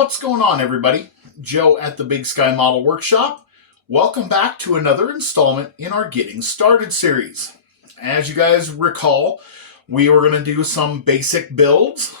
What's going on, everybody? Joe at the Big Sky Model Workshop. Welcome back to another installment in our Getting Started series. As you guys recall, we were going to do some basic builds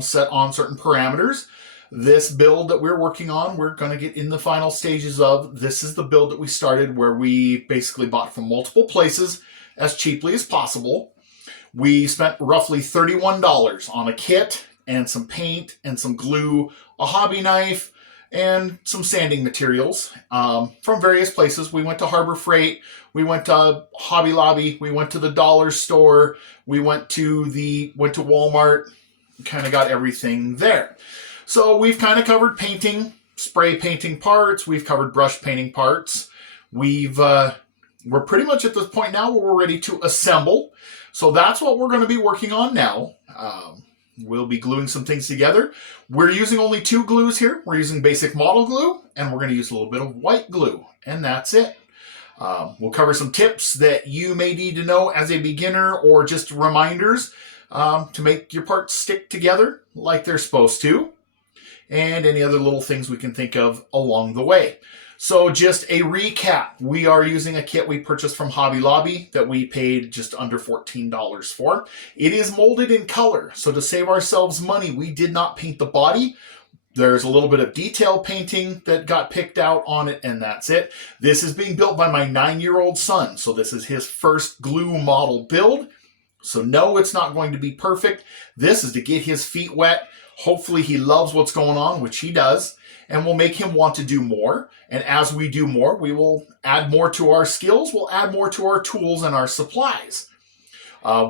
set on certain parameters. This build that we're working on, we're going to get in the final stages of. This is the build that we started where we basically bought from multiple places as cheaply as possible. We spent roughly $31 on a kit and some paint and some glue, a hobby knife, and some sanding materials from various places. We went to Harbor Freight, we went to Hobby Lobby, we went to the dollar store, we went to Walmart, kind of got everything there. So we've kind of covered painting, spray painting parts, we've covered brush painting parts. We're pretty much at this point now where we're ready to assemble. So that's what we're going to be working on now. We'll be gluing some things together. We're using only two glues here. We're using basic model glue, and we're going to use a little bit of white glue, and that's it. We'll cover some tips that you may need to know as a beginner or just reminders to make your parts stick together like they're supposed to, and any other little things we can think of along the way. So just a recap, we are using a kit we purchased from Hobby Lobby that we paid just under $14 for. It is molded in color, so to save ourselves money, we did not paint the body. There's a little bit of detail painting that got picked out on it, and that's it. This is being built by my 9-year-old son, so this is his first glue model build. So no, it's not going to be perfect. This is to get his feet wet. Hopefully he loves what's going on, which he does, and we'll make him want to do more. And as we do more, we will add more to our skills. We'll add more to our tools and our supplies.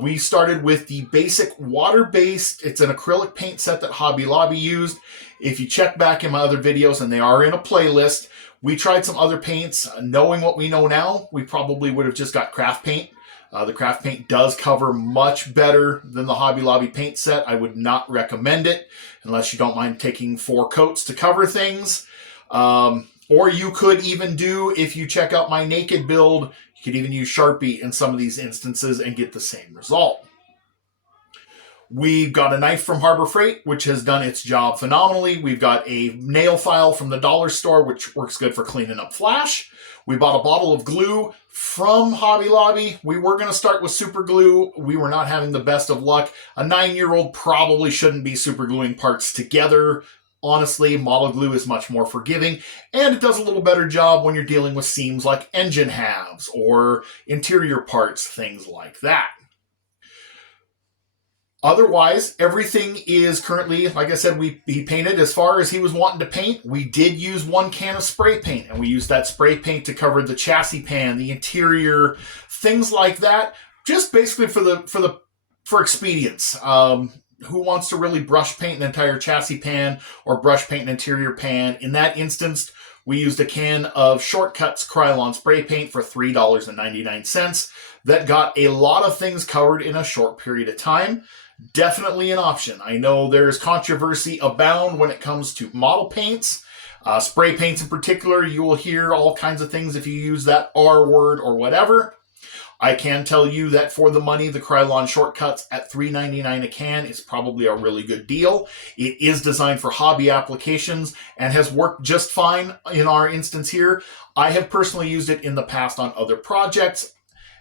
We started with the basic water-based, it's an acrylic paint set that Hobby Lobby used. If you check back in my other videos, and they are in a playlist, we tried some other paints. Knowing what we know now, we probably would have just got craft paint. The craft paint does cover much better than the Hobby Lobby paint set. I would not recommend it unless you don't mind taking 4 coats to cover things. Or you could even do, if you check out my naked build, you could even use Sharpie in some of these instances and get the same result. We've got a knife from Harbor Freight, which has done its job phenomenally. We've got a nail file from the dollar store, which works good for cleaning up flash. We bought a bottle of glue from Hobby Lobby. We were going to start with super glue. We were not having the best of luck. A 9-year-old probably shouldn't be super gluing parts together. Honestly, model glue is much more forgiving, and it does a little better job when you're dealing with seams like engine halves or interior parts, things like that. Otherwise, everything is currently, like I said, he painted as far as he was wanting to paint. We did use 1 can of spray paint, and we used that spray paint to cover the chassis pan, the interior, things like that, just basically for expedience. Who wants to really brush paint an entire chassis pan or brush paint an interior pan? In that instance, we used a can of Shortcuts Krylon spray paint for $3.99. That got a lot of things covered in a short period of time. Definitely an option. I know there's controversy abound when it comes to model paints. Spray paints in particular, you will hear all kinds of things if you use that R word or whatever. I can tell you that for the money, the Krylon Shortcuts at $3.99 a can is probably a really good deal. It is designed for hobby applications and has worked just fine in our instance here. I have personally used it in the past on other projects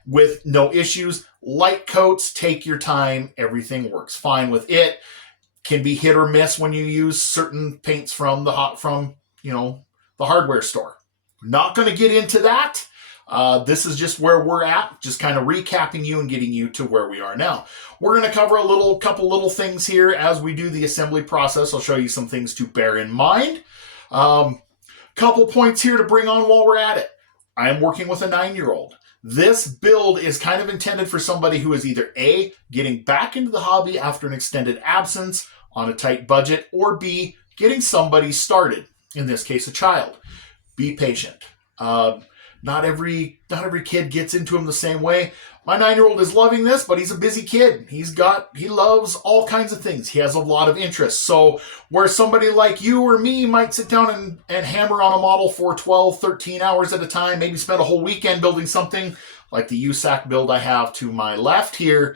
with no issues. Light coats, take your time. Everything works fine with it. Can be hit or miss when you use certain paints from the hardware store. Not going to get into that. This is just where we're at, just kind of recapping you and getting you to where we are now. We're going to cover a couple little things here as we do the assembly process. I'll show you some things to bear in mind. Couple points here to bring on while we're at it. I am working with a 9-year-old. This build is kind of intended for somebody who is either A, getting back into the hobby after an extended absence on a tight budget, or B, getting somebody started, in this case a child. Be patient. Not every kid gets into them the same way. My 9-year-old is loving this, but he's a busy kid. He loves all kinds of things. He has a lot of interests. So where somebody like you or me might sit down and hammer on a model for 12, 13 hours at a time, maybe spend a whole weekend building something like the USAC build I have to my left here,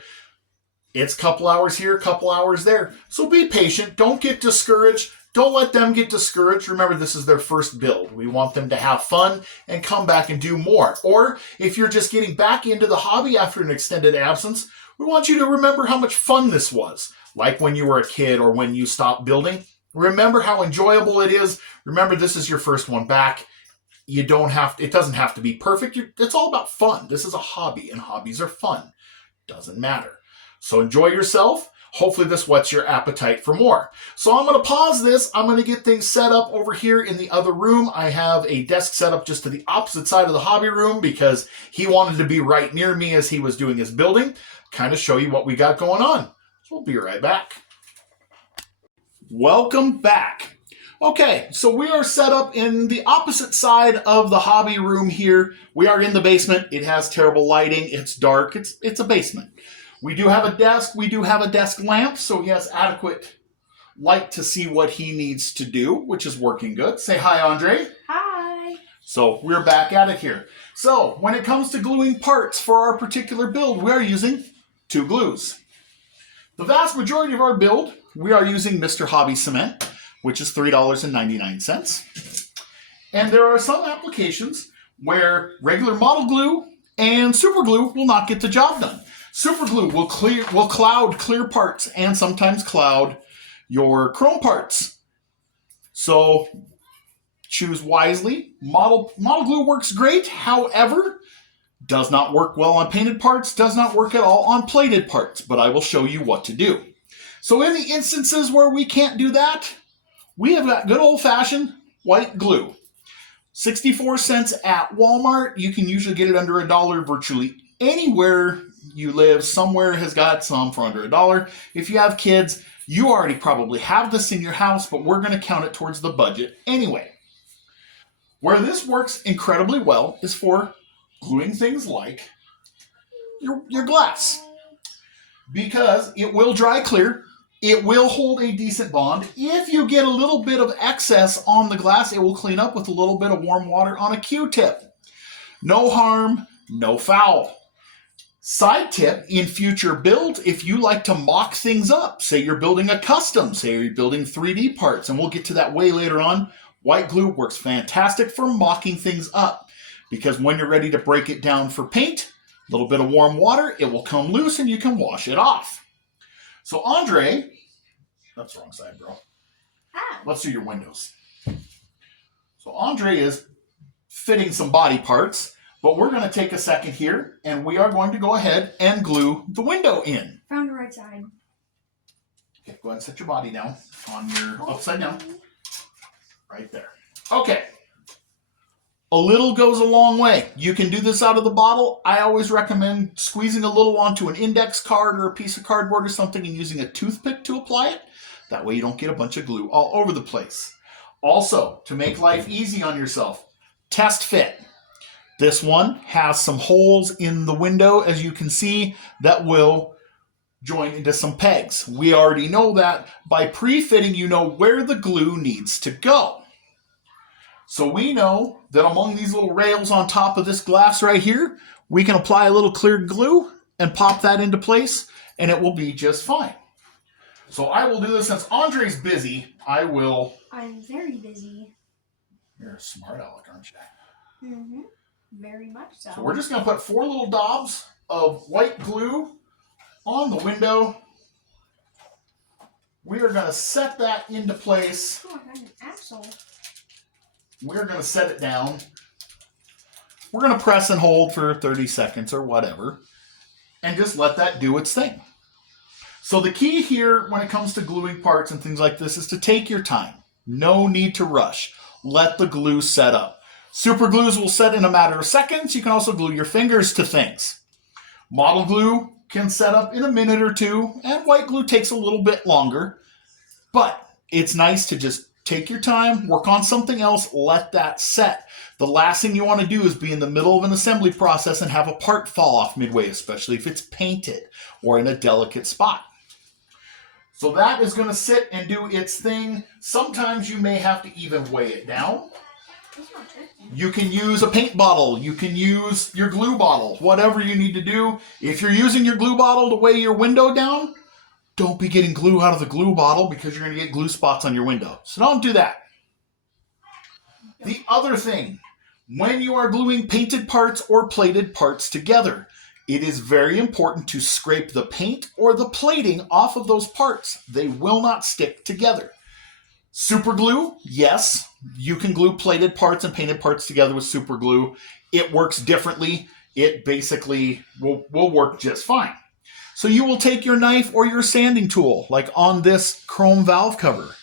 it's a couple hours here, a couple hours there. So be patient. Don't get discouraged. Don't let them get discouraged. Remember, this is their first build. We want them to have fun and come back and do more. Or if you're just getting back into the hobby after an extended absence, we want you to remember how much fun this was. Like when you were a kid or when you stopped building. Remember how enjoyable it is. Remember, this is your first one back. It doesn't have to be perfect. It's all about fun. This is a hobby, and hobbies are fun. Doesn't matter. So enjoy yourself. Hopefully this whets your appetite for more. So I'm going to pause this. I'm going to get things set up over here in the other room. I have a desk set up just to the opposite side of the hobby room because he wanted to be right near me as he was doing his building. Kind of show you what we got going on. So we'll be right back. Welcome back. Okay, so we are set up in the opposite side of the hobby room here. We are in the basement. It has terrible lighting. It's dark. It's a basement. We do have a desk. We do have a desk lamp, so he has adequate light to see what he needs to do, which is working good. Say hi, Andre. Hi. So we're back at it here. So when it comes to gluing parts for our particular build, we are using 2 glues. The vast majority of our build, we are using Mr. Hobby Cement, which is $3.99. And there are some applications where regular model glue and super glue will not get the job done. Super glue will cloud clear parts and sometimes cloud your chrome parts. So choose wisely. Model glue works great, however, does not work well on painted parts, does not work at all on plated parts, but I will show you what to do. So in the instances where we can't do that, we have got good old-fashioned white glue. 64 cents at Walmart. You can usually get it under $1 virtually anywhere you live. Somewhere has got some for under $1. If you have kids, you already probably have this in your house, but we're going to count it towards the budget anyway. Where this works incredibly well is for gluing things like your glass, because it will dry clear. It will hold a decent bond. If you get a little bit of excess on the glass, it will clean up with a little bit of warm water on a Q-tip. No harm, no foul. Side tip, in future builds, if you like to mock things up, say you're building a custom, say you're building 3D parts, and we'll get to that way later on, white glue works fantastic for mocking things up, because when you're ready to break it down for paint, a little bit of warm water, it will come loose and you can wash it off. So Andre, that's the wrong side, bro. Let's do your windows. So Andre is fitting some body parts. But we're going to take a second here, and we are going to go ahead and glue the window in. From the right side. Okay, go ahead and set your body down on your upside down. Right there. Okay. A little goes a long way. You can do this out of the bottle. I always recommend squeezing a little onto an index card or a piece of cardboard or something and using a toothpick to apply it. That way you don't get a bunch of glue all over the place. Also, to make life easy on yourself, test fit. This one has some holes in the window, as you can see, that will join into some pegs. We already know that. By pre-fitting, you know where the glue needs to go. So we know that among these little rails on top of this glass right here, we can apply a little clear glue and pop that into place, and it will be just fine. So I will do this. Since Andre's busy, I'm very busy. You're a smart aleck, aren't you? Mm-hmm. Very much so. So we're just going to put 4 little daubs of white glue on the window. We are going to set that into place. Oh, I got an axle. We're going to set it down. We're going to press and hold for 30 seconds or whatever, and just let that do its thing. So the key here when it comes to gluing parts and things like this is to take your time. No need to rush. Let the glue set up. Super glues will set in a matter of seconds. You can also glue your fingers to things. Model glue can set up in a minute or two, and white glue takes a little bit longer. But it's nice to just take your time, work on something else, let that set. The last thing you want to do is be in the middle of an assembly process and have a part fall off midway, especially if it's painted or in a delicate spot. So that is going to sit and do its thing. Sometimes you may have to even weigh it down. You can use a paint bottle. You can use your glue bottle. Whatever you need to do. If you're using your glue bottle to weigh your window down, don't be getting glue out of the glue bottle because you're going to get glue spots on your window. So don't do that. The other thing, when you are gluing painted parts or plated parts together, it is very important to scrape the paint or the plating off of those parts. They will not stick together. Super glue, yes, you can glue plated parts and painted parts together with super glue. It works differently. It basically will work just fine. So you will take your knife or your sanding tool, like on this chrome valve cover,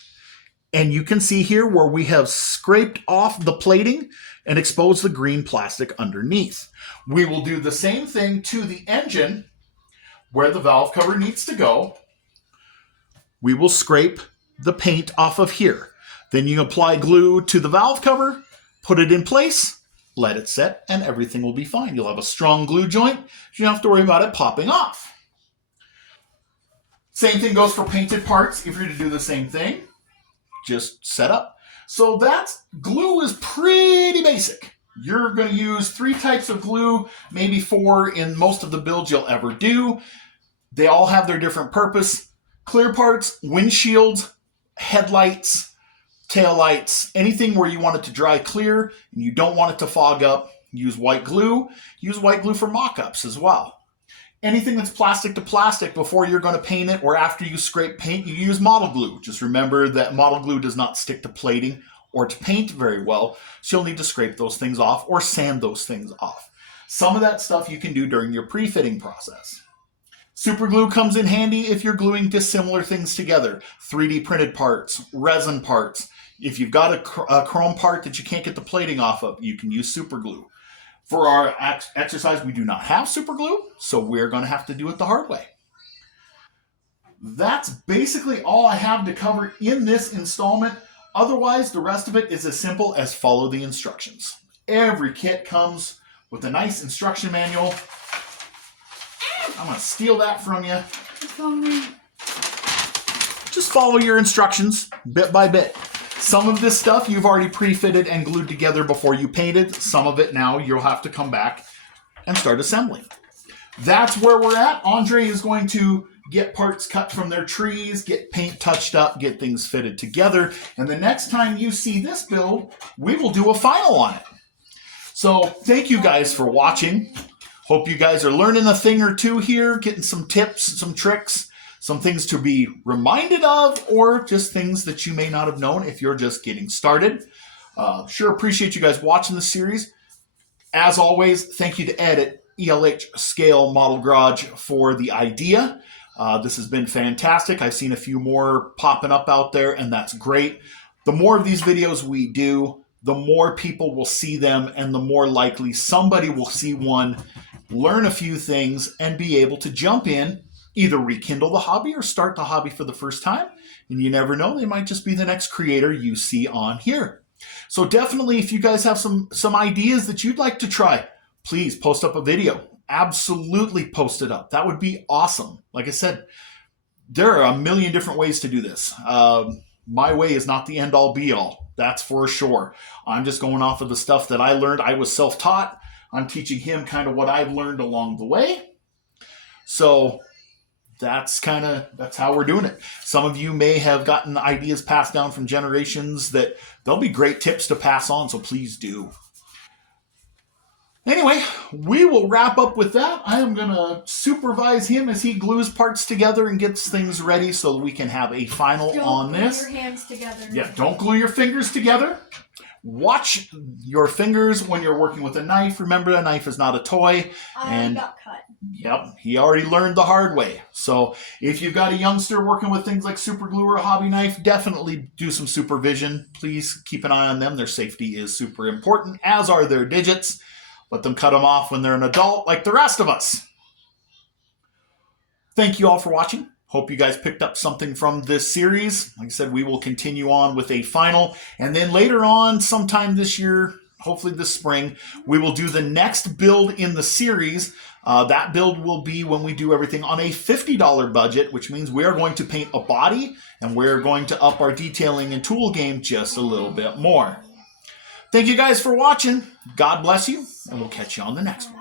and you can see here where we have scraped off the plating and exposed the green plastic underneath. We will do the same thing to the engine where the valve cover needs to go. We will scrape the paint off of here. Then you apply glue to the valve cover, put it in place, let it set, and everything will be fine. You'll have a strong glue joint. You don't have to worry about it popping off. Same thing goes for painted parts. If you're to do the same thing, just set up. So glue is pretty basic. You're going to use 3 types of glue, maybe 4 in most of the builds you'll ever do. They all have their different purpose. Clear parts, windshields, headlights, taillights, anything where you want it to dry clear and you don't want it to fog up, use white glue. Use white glue for mock-ups as well. Anything that's plastic to plastic, before you're going to paint it or after you scrape paint, you use model glue. Just remember that model glue does not stick to plating or to paint very well, so you'll need to scrape those things off or sand those things off. Some of that stuff you can do during your pre-fitting process. Super glue comes in handy if you're gluing dissimilar things together. 3D printed parts, resin parts. If you've got a chrome part that you can't get the plating off of, you can use super glue. For our exercise, we do not have super glue, so we're going to have to do it the hard way. That's basically all I have to cover in this installment. Otherwise, the rest of it is as simple as follow the instructions. Every kit comes with a nice instruction manual. I'm going to steal that from you. Just follow your instructions bit by bit. Some of this stuff you've already pre-fitted and glued together before you painted. Some of it now you'll have to come back and start assembling. That's where we're at. Andre is going to get parts cut from their trees, get paint touched up, get things fitted together. And the next time you see this build, we will do a final on it. So thank you guys for watching. Hope you guys are learning a thing or two here, getting some tips, some tricks, some things to be reminded of, or just things that you may not have known if you're just getting started. Sure appreciate you guys watching the series. As always, thank you to Ed at ELH Scale Model Garage for the idea. This has been fantastic. I've seen a few more popping up out there, and that's great. The more of these videos we do, the more people will see them, and the more likely somebody will see one, learn a few things, and be able to jump in, either rekindle the hobby or start the hobby for the first time. And you never know, they might just be the next creator you see on here. So definitely, if you guys have some ideas that you'd like to try, please post up a video. Absolutely post it up. That would be awesome. Like I said, there are a million different ways to do this. My way is not the end-all be-all. That's for sure. I'm just going off of the stuff that I learned. I was self-taught. I'm teaching him kind of what I've learned along the way. So that's how we're doing it. Some of you may have gotten ideas passed down from generations that there'll be great tips to pass on, so please do. Anyway, we will wrap up with that. I am going to supervise him as he glues parts together and gets things ready so that we can have a final on this. Don't glue your hands together. Yeah, don't glue your fingers together. Watch your fingers when you're working with a knife. Remember, a knife is not a toy. I got cut. Yep, he already learned the hard way. So if you've got a youngster working with things like super glue or a hobby knife, definitely do some supervision. Please keep an eye on them. Their safety is super important, as are their digits. Let them cut them off when they're an adult, like the rest of us. Thank you all for watching. Hope you guys picked up something from this series. Like I said, we will continue on with a final. And then later on, sometime this year, hopefully this spring, we will do the next build in the series. That build will be when we do everything on a $50 budget, which means we are going to paint a body and we're going to up our detailing and tool game just a little bit more. Thank you guys for watching. God bless you, and we'll catch you on the next one.